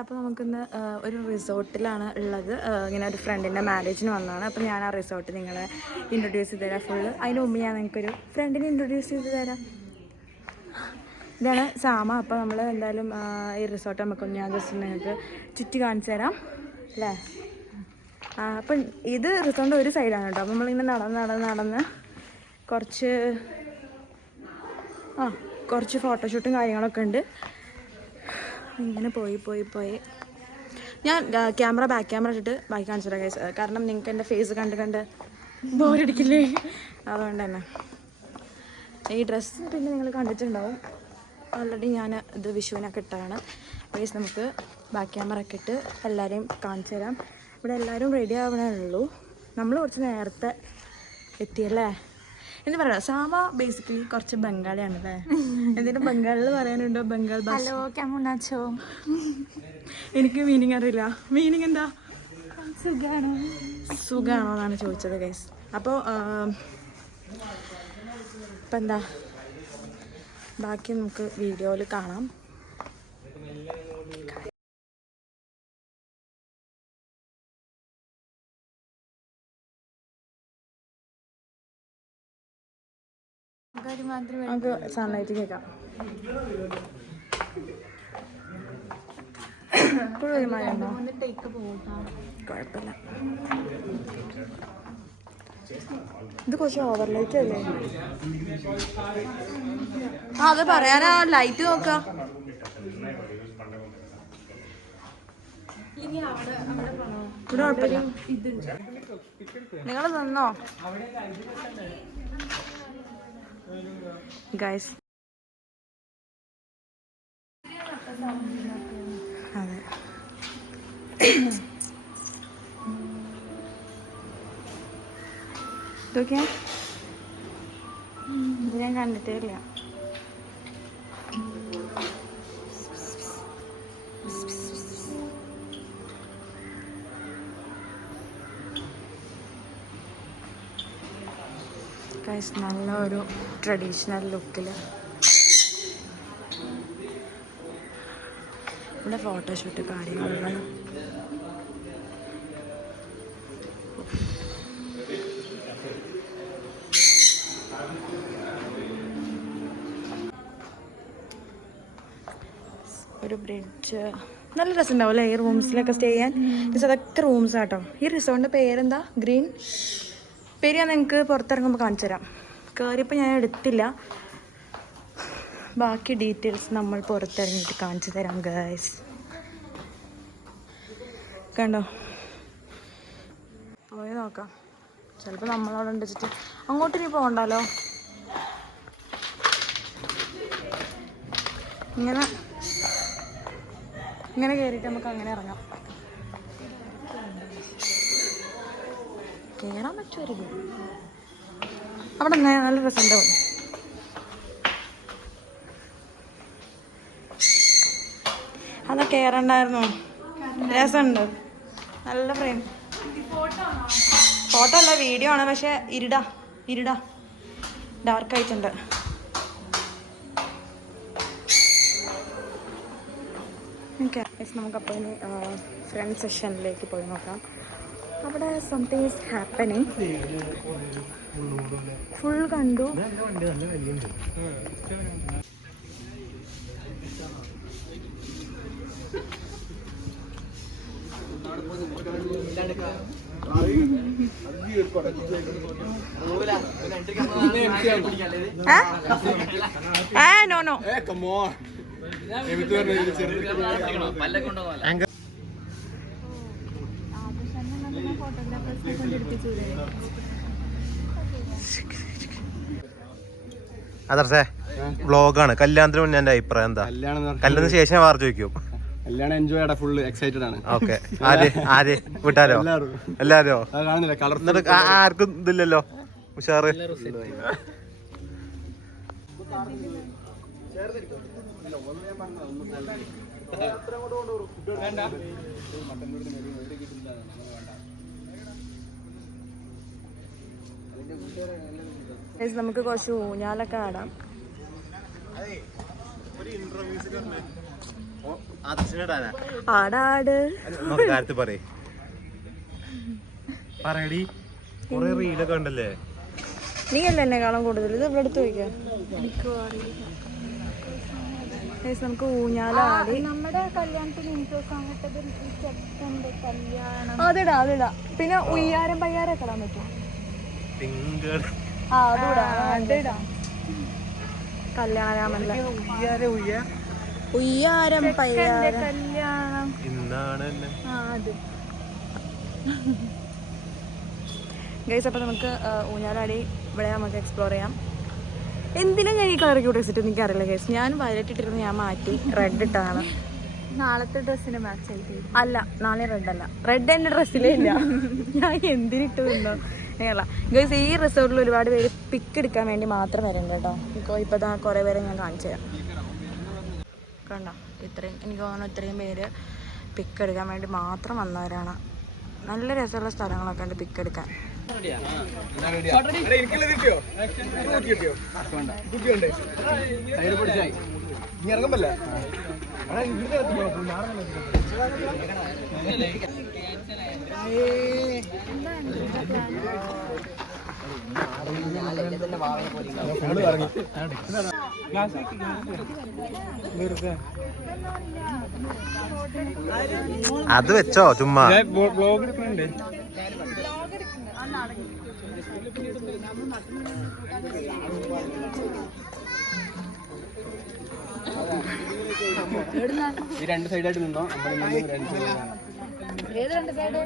അപ്പോൾ നമുക്കിന്ന് ഒരു റിസോർട്ടിലാണ് ഉള്ളത്. ഇങ്ങനെ ഒരു ഫ്രണ്ടിൻ്റെ മാരേജിന് വന്നതാണ്. അപ്പോൾ ഞാൻ ആ റിസോർട്ട് നിങ്ങളെ ഇൻട്രൊഡ്യൂസ് ചെയ്ത് തരാം ഫുള്ള്. അതിന് മുമ്പ് ഞാൻ നിങ്ങൾക്കൊരു ഫ്രണ്ടിനെ ഇൻട്രൊഡ്യൂസ് ചെയ്ത് തരാം. ഇതാണ് സാമ. അപ്പോൾ നമ്മൾ എന്തായാലും ഈ റിസോർട്ട് നമുക്കൊന്ന് ഞാൻ ജസ്റ്റ് നിങ്ങൾക്ക് ചുറ്റി കാണിച്ചു തരാം അല്ലേ. അപ്പം ഇത് റിസോർട്ടിൻ്റെ ഒരു സൈഡാണ് കേട്ടോ. അപ്പോൾ നമ്മളിങ്ങനെ നടന്ന് കുറച്ച് ഫോട്ടോഷൂട്ടും കാര്യങ്ങളൊക്കെ ഉണ്ട്. ഇങ്ങനെ പോയി ഞാൻ ബാക്ക് ക്യാമറ ഇട്ടിട്ട് ബാക്കി കാണിച്ചു തരാം ഗൈസ്. കാരണം നിങ്ങൾക്ക് എൻ്റെ ഫേസ് കണ്ട് ബോറടിക്കില്ലേ, അതുകൊണ്ട് തന്നെ. ഈ ഡ്രസ്സ് പിന്നെ നിങ്ങൾ കണ്ടിട്ടുണ്ടാവും, ഓൾറെഡി ഞാൻ ഇത് വിഷുവിനൊക്കെ ഇട്ടതാണ് ഗൈസ്. നമുക്ക് ബാക്ക് ക്യാമറ ഒക്കെ ഇട്ട് എല്ലാവരെയും കാണിച്ചു തരാം. ഇവിടെ എല്ലാവരും റെഡി ആവണേ ഉള്ളൂ. നമ്മൾ കുറച്ച് നേരത്തെ എത്തിയല്ലേ. എന്താ പറയുക, സാമ ബേസിക്കലി കുറച്ച് ബംഗാളിയാണ് അല്ലേ. എന്തെങ്കിലും ബംഗാളിൽ പറയാനുണ്ടോ? ബംഗാൾ ഭാഷ. ഹലോ കെമുനാച്ചോ. എനിക്ക് മീനിങ് അറിയില്ല. മീനിങ് എന്താ? സുഖാണോ എന്നാണ് ചോദിച്ചത് ഗൈസ്. അപ്പോൾ ഇപ്പം എന്താ ബാക്കി നമുക്ക് വീഡിയോയിൽ കാണാം. നമുക്ക് സൺലൈറ്റ് കേൾക്കാം. ഇപ്പോഴും മഴ ഉണ്ടോ? കുഴപ്പമില്ല. ഇത് കുറച്ച് ഓവർലൈറ്റ് അല്ലേ? അത് പറയാനാ. ലൈറ്റ് നോക്കാം. ഇവിടെ കുഴപ്പമില്ല. നിങ്ങൾ നിന്നോ ഗൈസ്. അതെ, ഇതൊക്കെ ഇത് ഞാൻ കണ്ടിട്ടേ ഇല്ല. ഗൈസ് നല്ല ഒരു ട്രഡീഷണൽ ലുക്കിൽ ഇവിടെ ഫോട്ടോഷൂട്ട് കാര്യങ്ങളുള്ള ഒരു ബ്രിഡ്ജ്. നല്ല രസമുണ്ടാവില്ലേ ഈ റൂംസിലൊക്കെ സ്റ്റേ ചെയ്യാൻ. അതൊക്കെ റൂംസ് ആട്ടോ. ഈ റിസോർട്ടിൻ്റെ പേരെന്താ? ഗ്രീൻ. പേര് ഞാൻ നിങ്ങൾക്ക് പുറത്തിറങ്ങുമ്പോൾ കാണിച്ചു തരാം. കയറിയപ്പോൾ ഞാൻ എടുത്തില്ല. ബാക്കി ഡീറ്റെയിൽസ് നമ്മൾ പുറത്തിറങ്ങിയിട്ട് കാണിച്ചു തരാം ഗൈസ്. കണ്ടോ, പോയി നോക്കാം. ചിലപ്പോൾ നമ്മളവിടെ ഉണ്ട് വെച്ചിട്ട് അങ്ങോട്ട് ഇനി പോകണ്ടല്ലോ. ഇങ്ങനെ കയറിയിട്ട് നമുക്ക് അങ്ങനെ ഇറങ്ങാം. കയറാൻ പറ്റുമായിരിക്കും. അവിടെ നല്ല രസമുണ്ടാവും. അതാ കയറണ്ടായിരുന്നു. രസമുണ്ട്. നല്ല ഫ്രെയിം. ഫോട്ടോ അല്ല, വീഡിയോ ആണ്. പക്ഷെ ഇരുടാ ഡാർക്ക് ആയിട്ടുണ്ട്. ഓക്കെ, നമുക്കപ്പോൾ ഇനി ഫ്രണ്ട് സെഷനിലേക്ക് പോയി നോക്കാം. അവിടെ സംതിങ് ഈസ് ഹാപ്പനിങ്. ഫുൾ കണ്ടു. നോ അതർസേ വ്ളോഗാണ്. കല്യാണത്തിന് മുന്നേ എന്റെ അഭിപ്രായം എന്താ? കല്യാണത്തിന് ശേഷം വാർ ചോദിക്കും. കല്യാണം എൻജോയ് ചെയ്യടാ, ഫുൾ എക്സൈറ്റഡ് ആണ്. ഓക്കെ, ആര് വിട്ടാലോ? എല്ലാരോ? ആർക്കും ഇതില്ലല്ലോ ഉഷാറ്. നമുക്ക് കുറച്ച് ഊഞ്ഞാലൊക്കെ ആടാം. ആടാട് പറയടി കൊറേ റീലൊക്കെ ഉണ്ടല്ലേ. നീ അല്ലേ എന്നെക്കാളും കൂടുതൽ. ഇത് ഇവിടെ എടുത്ത് വയ്ക്കാം. നമുക്ക് ഊഞ്ഞാലാടി. നമ്മുടെ കല്യാണത്തിന് അതിടാ അതിടാ. പിന്നെ ഉയ്യാരം പയ്യാരൊക്കെ ഇടാൻ പറ്റും. അതിടാ കല്യാണമല്ല ഉയ്യാരം പയ്യാരം കല്യാണം. അത് ഗൈസ്. അപ്പോൾ നമുക്ക് ഊഞ്ഞാലാടി ഇവിടെ നമുക്ക് എക്സ്പ്ലോർ ചെയ്യാം. എന്തിനാ ഞാൻ ഈ കളർ ക്യൂട്ട് വെച്ചിട്ട് എനിക്കറിയില്ല ഗൈസ്. ഞാൻ വയലറ്റ് ഇട്ടിരുന്നു, ഞാൻ മാറ്റി റെഡ് ഇട്ടാണ്. നാളത്തെ ഡ്രസ്സിന് മാച്ച് ആയിട്ട് അല്ല, നാളെ റെഡ് അല്ല. റെഡ് എൻ്റെ ഡ്രസ്സിലേ ഇല്ല. ഞാൻ എന്തിനിട്ട് നിന്നോ അങ്ങനെയല്ല ഗൈസ്. ഈ റിസോർട്ടിൽ ഒരുപാട് പേര് പിക്ക് എടുക്കാൻ വേണ്ടി മാത്രം വരുന്നുണ്ട് കേട്ടോ. ഇപ്പോൾ ഇതാ കുറേ പേരെ ഞാൻ കാണിച്ചു തരാം. കണ്ടോ, ഇത്രയും എനിക്ക് തോന്നുന്നു ഇത്രയും പേര് പിക്ക് എടുക്കാൻ വേണ്ടി മാത്രം വന്നവരാണ്. നല്ല രസമുള്ള സ്ഥലങ്ങളൊക്കെ ഉണ്ട് പിക്ക് എടുക്കാൻ. അത് വെച്ചോ ചുമ്മാ. ഈ രണ്ട് സൈഡായിട്ട് നിന്നോ. രണ്ട് സൈഡ്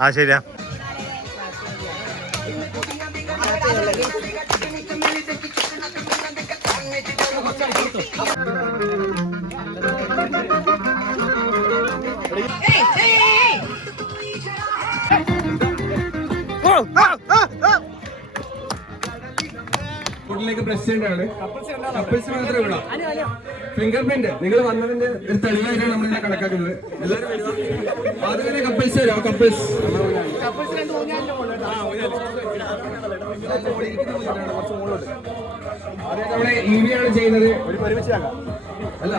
ആ ശരിയാ. ിലേക്ക് പ്രസിഡന്റ് ആണ്. കപ്പിൾസ് മാത്രമേ വിടാം. ഫിംഗർ പ്രിന്റ് നിങ്ങൾ വന്നതിന്റെ ഒരു തെളിവായിട്ടാണ് നമ്മളിങ്ങനെ കണക്കാക്കുന്നത്. എല്ലാവരും ആദ്യം കപ്പിൾസ് വരാം. കപ്പിൾസ് നമ്മുടെ ഈവിയാണ് ചെയ്യുന്നത്. അല്ല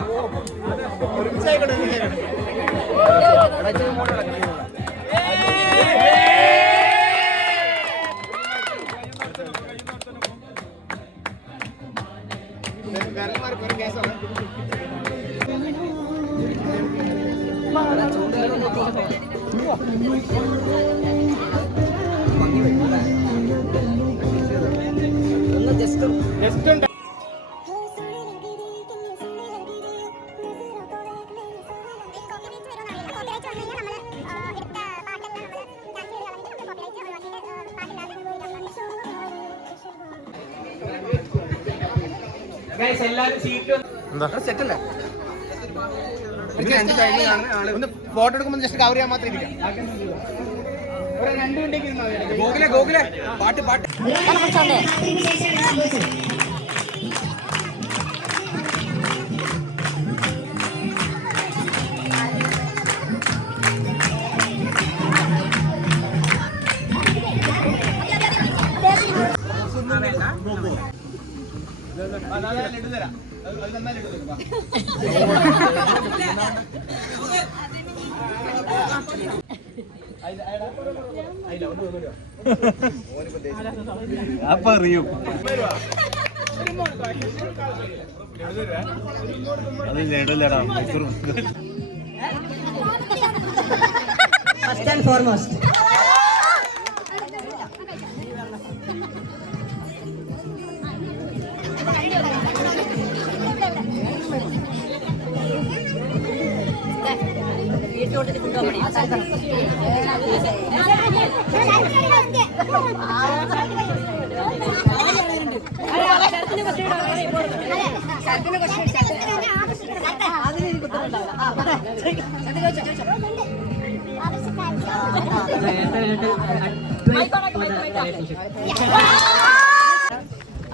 സെറ്റല്ലേ ഫോട്ടോ എടുക്കുമ്പോൾ ജസ്റ്റ് കവർ ചെയ്യാൻ മാത്രം ഇരിക്കാം. ഗോകുലെ ഗോകുലെ പാട്ട് പാട്ട് അറിയും. അത് നേടല്ലടാ. and foremost.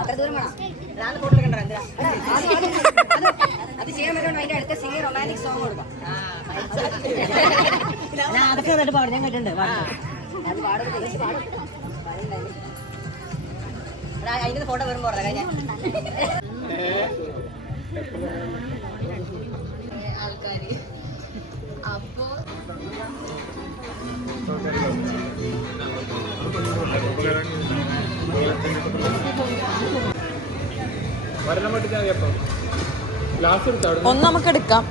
അത്ര ദൂരം വേണം ഒരാളെ ഫോട്ടോ കണ്ടോ അത് ചെയ്യാൻ പറ്റുള്ളൂ. അതിന്റെ അടുത്ത സിംഗർ റൊമാൻറ്റിക് സോങ് കൊടുക്കാം. ഞാൻ അതൊക്കെ നന്നായിട്ട് പാടും, ഞാൻ കേട്ടിട്ടുണ്ട്. അത് പാടും അതിന്റെ ഫോട്ടോ വരുമ്പോ കഴിഞ്ഞ ആൾക്കാര് അപ്പോ ഒന്ന് നമുക്ക് എടുക്കാം.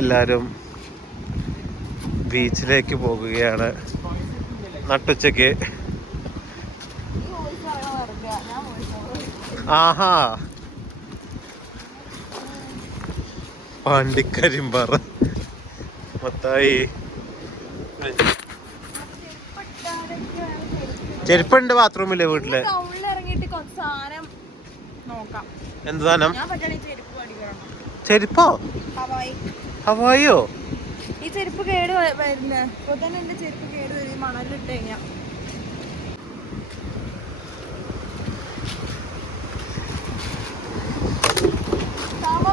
എല്ലാവരും ബീച്ചിലേക്ക് പോകുകയാണ് നട്ടുച്ചയ്ക്ക്. ആഹാ, പാണ്ടിക്കരിമ്പാറ മൊത്തായി. ചെരുപ്പുണ്ട് ബാത്റൂമില്ലേ വീട്ടില്? എന്ത് സാധനം? ചെരുപ്പോ? ഹവായിയോ? ഈ ചെരുപ്പ് കേട് വരുന്നേ ഇപ്പൊ തന്നെ എന്റെ ചെരുപ്പ് കേട് വരും മണലിട്ട് കഴിഞ്ഞാ.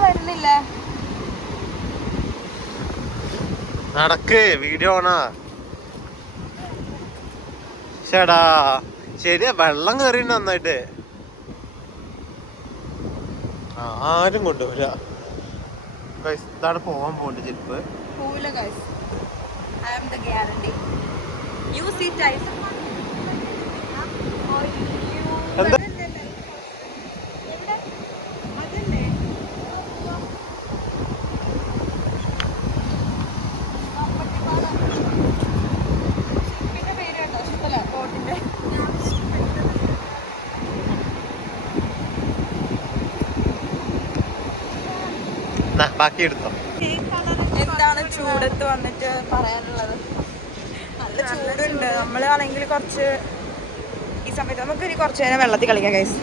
വരുന്നില്ലേ? നടക്ക്, വീഡിയോ ഓണാ. ചേടാ ശരിയാ, വെള്ളം കയറിണ്ട് നന്നായിട്ട്. ആരും കൊണ്ടുപോല. ഇതാണ് പോവാൻ പോകണ്ട ചെരുപ്പ്. പോവില്ല guys, I am the guarantee. You see type. എന്താ ബാക്കി എടുത്തോ. എന്താണ് ചൂടത്ത് വന്നിട്ട് പറയാനുള്ളത്? നല്ല ചൂടുണ്ട്. നമ്മളാണെങ്കിൽ കുറച്ച് ഈ സമയത്ത് നമുക്ക് ഇനി കുറച്ച് നേരം വെള്ളത്തിൽ കളിക്കാം ഗൈസ്.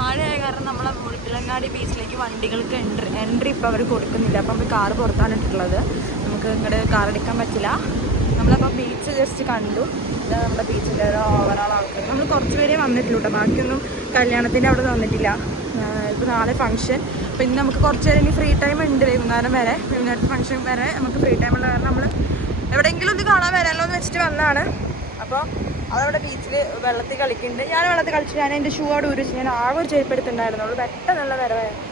മഴയായ കാരണം നമ്മളെ മുഴുപ്പിലങ്ങാടി ബീച്ചിലേക്ക് വണ്ടികൾക്ക് എൻട്രി ഇപ്പോൾ അവർ കൊടുക്കുന്നില്ല. അപ്പം നമ്മൾ കാറ് പുറത്താണ് ഇട്ടിട്ടുള്ളത്. നമുക്ക് ഇങ്ങോട്ട് കാർ എടുക്കാൻ പറ്റില്ല. നമ്മളപ്പോൾ ബീച്ച് ജസ്റ്റ് കണ്ടു. ഇത് നമ്മുടെ ബീച്ചിൻ്റെ ഓവറോൾ ആൾക്കാർ നമ്മൾ കുറച്ച് പേരേ വന്നിട്ടുള്ളൂ കേട്ടോ. ബാക്കിയൊന്നും കല്യാണത്തിൻ്റെ അവിടെ വന്നിട്ടില്ല. ഇപ്പോൾ നാളെ ഫംഗ്ഷൻ. അപ്പോൾ ഇന്ന് നമുക്ക് കുറച്ച് നേരം ഇനി ഫ്രീ ടൈം ഉണ്ട്. വൈകുന്നേരം വരെ, വൈകുന്നേരത്തെ ഫംഗ്ഷൻ വരെ നമുക്ക് ഫ്രീ ടൈം ഉള്ള കാരണം നമ്മൾ എവിടെയെങ്കിലും ഒന്ന് കാണാൻ വരാമല്ലോ എന്ന് വെച്ചിട്ട് വന്നതാണ്. അപ്പോൾ അതവിടെ ബീച്ചിൽ വെള്ളത്തിൽ കളിക്കുന്നുണ്ട്. ഞാൻ വെള്ളത്തിൽ കളിച്ചു. ഞാൻ എൻ്റെ ഷൂ അവിടെ ഊരിച്ച് ഞാൻ ആകെ ഒരു ചെരുപ്പ് എടുത്തിട്ടുണ്ടായിരുന്നുള്ളൂ. പെട്ടെന്നുള്ള വരവായിരുന്നു.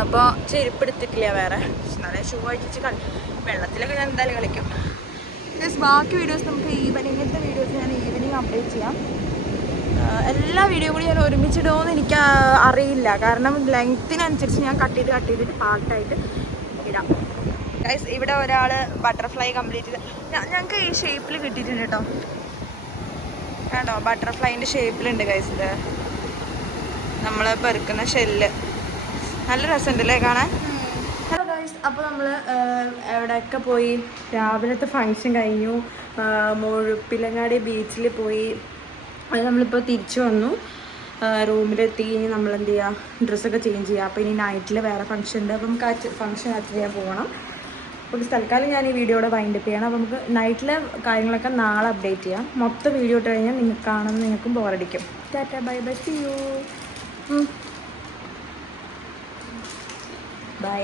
അപ്പോൾ ചെരുപ്പ് എടുത്തിട്ടില്ല വേറെ. നല്ല ഷൂ അടിച്ച് വെള്ളത്തിലൊക്കെ ഞാൻ എന്തായാലും കളിക്കും. ബാക്കി വീഡിയോസ് നമുക്ക് ഇങ്ങനത്തെ വീഡിയോസ് ഞാൻ ഈവനിങ് അപ്ഡേറ്റ് ചെയ്യാം. എല്ലാ വീഡിയോ കൂടി ഞാൻ ഒരുമിച്ചിടുമോയെന്ന് എനിക്ക് അറിയില്ല. കാരണം ലെങ്ത്തിനനുസരിച്ച് ഞാൻ കട്ട് ചെയ്തിട്ട് പാർട്ടായിട്ട് ഇടാം. ഗൈസ് ഇവിടെ ഒരാൾ ബട്ടർഫ്ലൈ കംപ്ലീറ്റ് ചെയ്ത് ഞങ്ങൾക്ക് ഈ ഷേപ്പിൽ കിട്ടിയിട്ടുണ്ട് കേട്ടോ. കേട്ടോ ബട്ടർഫ്ലൈൻ്റെ ഷേപ്പിലുണ്ട് ഗൈസ്. ഇത് നമ്മൾ പെറുക്കുന്ന ഷെല്ല്. നല്ല രസമുണ്ടല്ലേ കാണാൻ. ഹലോ ഗൈസ്, അപ്പോൾ നമ്മൾ എവിടെയൊക്കെ പോയി. രാവിലത്തെ ഫങ്ഷൻ കഴിഞ്ഞു, മുഴുപ്പിലങ്ങാടി ബീച്ചിൽ പോയി. അത് നമ്മളിപ്പോൾ തിരിച്ചു വന്നു, റൂമിലെത്തി. ഇനി നമ്മൾ എന്ത് ചെയ്യുക, ഡ്രസ്സൊക്കെ ചേഞ്ച് ചെയ്യുക. അപ്പോൾ ഇനി നൈറ്റിൽ വേറെ ഫംഗ്ഷൻ ഉണ്ട്, അപ്പോൾ നമുക്ക് ആ ഫംഗ്ഷൻ അറ്റൻഡ് ചെയ്യാൻ പോകണം. അപ്പോൾ തൽക്കാലം ഞാൻ ഈ വീഡിയോയുടെ വൈൻഡപ്പ് ചെയ്യണം. അപ്പോൾ നമുക്ക് നൈറ്റിലെ കാര്യങ്ങളൊക്കെ നാളെ അപ്ഡേറ്റ് ചെയ്യാം. മൊത്തം വീഡിയോ ഇട്ട് കഴിഞ്ഞാൽ നിങ്ങൾക്ക് കാണുന്ന നിങ്ങൾക്കും ബോറടിക്കും. Tata bye bye, see you, by.